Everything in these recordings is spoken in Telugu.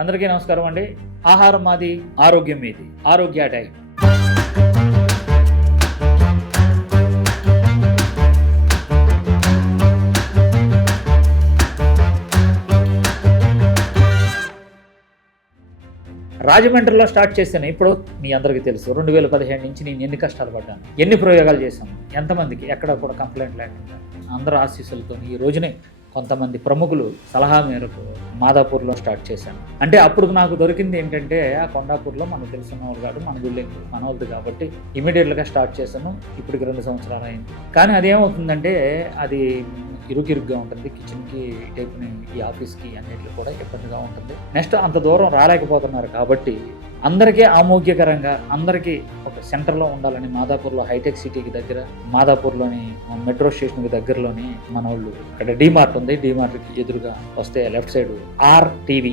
అందరికీ నమస్కారం అండి. ఆహారం మాది, ఆరోగ్యం మీది. ఆరోగ్య డైట్. రాజమండ్రిలో స్టార్ట్ చేశాను. ఇప్పుడు మీ అందరికీ తెలుసు 2017 నుంచి నేను ఎన్ని కష్టాలు పడ్డాను, ఎన్ని ప్రయోగాలు చేశాను, ఎంతమందికి ఎక్కడ కూడా కంప్లైంట్ లేకుండా అందరూ ఆశీస్సులతో ఈ రోజునే కొంతమంది ప్రముఖులు సలహా మేరకు మాదాపూర్లో స్టార్ట్ చేశాను. అంటే అప్పుడు నాకు దొరికింది ఏంటంటే ఆ కొండాపూర్లో మనకు తెలిసిన వాళ్ళు కాదు, మన బిల్డింగ్ మన వాళ్ళది కాబట్టి ఇమీడియట్గా స్టార్ట్ చేశాను. ఇప్పటికి 2 సంవత్సరాలు అయింది. కానీ అదేమవుతుందంటే అది ఇరుకిరుగ్గా ఉంటుంది. కిచెన్కి టైప్ని ఈ ఆఫీస్కి అన్నిటికీ కూడా ఇబ్బందిగా ఉంటుంది. నెక్స్ట్ అంత దూరం రాలేకపోతున్నారు కాబట్టి అందరికీ ఆమోగ్యకరంగా అందరికీ ఒక సెంటర్లో ఉండాలని మాదాపూర్లో హైటెక్ సిటీకి దగ్గర, మాదాపూర్లోని మెట్రో స్టేషన్కి దగ్గరలోని మన వాళ్ళు ఇక్కడ డీమార్ట్ ఉంది. డీమార్ట్కి ఎదురుగా వస్తే లెఫ్ట్ సైడ్ RTV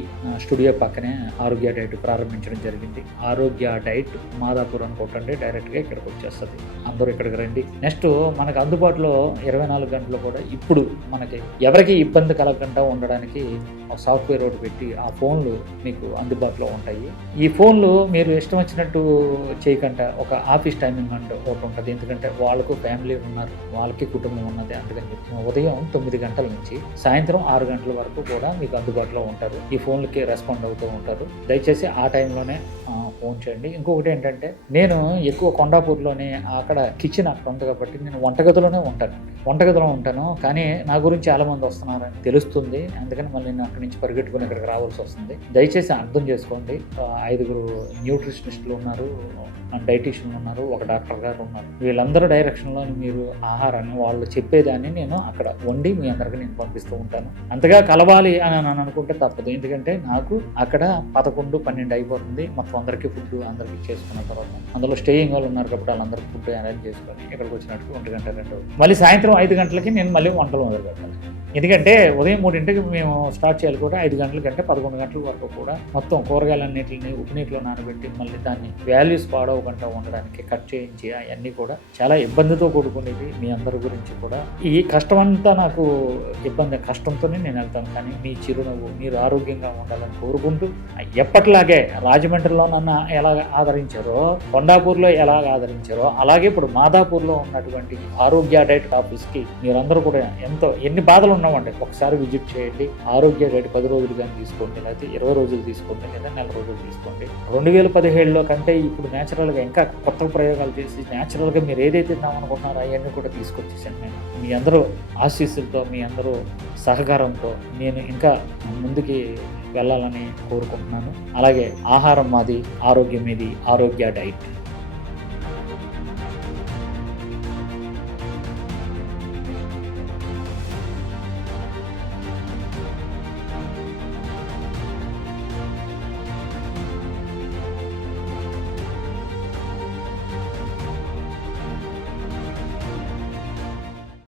స్టూడియో పక్కనే ఆరోగ్య డైట్ ప్రారంభించడం జరిగింది. ఆరోగ్య డైట్ మాదాపూర్ అనుకోండి, డైరెక్ట్గా ఇక్కడికి వచ్చేస్తుంది. అందరూ ఇక్కడికి రండి. నెక్స్ట్ మనకు అందుబాటులో 24 గంటలు కూడా ఇప్పుడు మనకి ఎవరికి ఇబ్బంది కలగకుండా ఉండడానికి ఒక సాఫ్ట్వేర్ ఒకటి పెట్టి ఆ ఫోన్లు మీకు అందుబాటులో ఉంటాయి. ఈ ఫోన్లు మీరు ఇష్టం వచ్చినట్టు చేయకుండా ఒక ఆఫీస్ టైమింగ్ అంటే ఒకటి ఉంటుంది. ఎందుకంటే వాళ్ళకు ఫ్యామిలీ ఉన్నారు, వాళ్ళకి కుటుంబం ఉన్నది. అందుకని చెప్పి ఉదయం 9 గంటల నుంచి సాయంత్రం 6 గంటల వరకు కూడా మీకు అందుబాటులో ఉంటారు. ఈ ఫోన్లకి రెస్పాండ్ అవుతూ ఉంటారు. దయచేసి ఆ టైంలోనే ఫోన్ చేయండి. ఇంకొకటి ఏంటంటే నేను ఎక్కువ కొండాపూర్లోనే అక్కడ కిచెన్ అక్కడ ఉంది కాబట్టి నేను వంటగదిలోనే ఉంటాను. కానీ నా గురించి చాలా మంది వస్తున్నారని తెలుస్తుంది. అందుకని మళ్ళీ నేను అక్కడి నుంచి పరిగెట్టుకుని ఇక్కడికి రావాల్సి వస్తుంది. దయచేసి అర్థం చేసుకోండి. 5 న్యూట్రిషనిస్టులు ఉన్నారు, డైటీషియన్లు ఉన్నారు, ఒక డాక్టర్ గారు ఉన్నారు. వీళ్ళందరూ డైరెక్షన్లో మీరు ఆహారాన్ని వాళ్ళు చెప్పేదాన్ని నేను అక్కడ వండి మీ అందరికీ నేను పంపిస్తూ ఉంటాను. అంతగా కలవాలి అని నేను అనుకుంటే తప్పదు. ఎందుకంటే నాకు అక్కడ 11, 12 అయిపోతుంది. మొత్తం అందరికీ ఫుడ్ అందరికీ చేసుకున్న తర్వాత అందులో స్టేయింగ్ వాళ్ళు ఉన్నారు కాబట్టి వాళ్ళందరికీ ఫుడ్ అరేంజ్ చేసుకొని ఇక్కడికి వచ్చినట్టు 1 గంట 2 మళ్ళీ సాయంత్రం 5 గంటలకి నేను మళ్ళీ వంటలు మొదలు పెట్టాలి. ఎందుకంటే ఉదయం 3ంటికి మేము స్టార్ట్ చేయాలి కూడా 5 గంటల కంటే 11 గంటల వరకు కూడా మొత్తం కూరగాయలన్నింటిని ఉప్పునీటిలో నానబెట్టి మళ్ళీ దాన్ని వాల్యూస్ పాడవకుండా ఉండడానికి కట్ చేయించి అవన్నీ కూడా చాలా ఇబ్బందితో కూడుకునేది. మీ అందరి గురించి కూడా ఈ కష్టం అంతా నాకు కష్టంతోనే నేను వెళ్తాను. కానీ మీ చిరునవ్వు మీరు ఆరోగ్యంగా ఉండాలని కోరుకుంటూ ఎప్పటిలాగే రాజమండ్రిలో నన్ను ఎలా ఆదరించారో, కొండాపూర్లో ఎలా ఆదరించారో అలాగే ఇప్పుడు మాదాపూర్లో ఉన్నటువంటి ఆరోగ్య డైట్ ఆఫీస్కి మీరందరూ కూడా ఎన్ని బాధలు ఉన్నామండి ఒకసారి విజిట్ చేయండి. ఆరోగ్య డైట్ 10 రోజులు కానీ తీసుకోండి, లేకపోతే 20 రోజులు తీసుకోండి, లేదా 4 రోజులు తీసుకోండి. 2017లో కంటే ఇప్పుడు న్యాచురల్గా ఇంకా కొత్త ప్రయోగాలు చేసి న్యాచురల్గా మీరు ఏదైతే తిన్నామనుకుంటున్నారో అవన్నీ కూడా తీసుకొచ్చేసాను నేను. మీ అందరూ ఆశీస్సులతో, మీ అందరూ సహకారంతో నేను ఇంకా ముందుకి వెళ్ళాలని కోరుకుంటున్నాను. అలాగే ఆహారం మాది, ఆరోగ్యం మీది. ఆరోగ్య డైట్.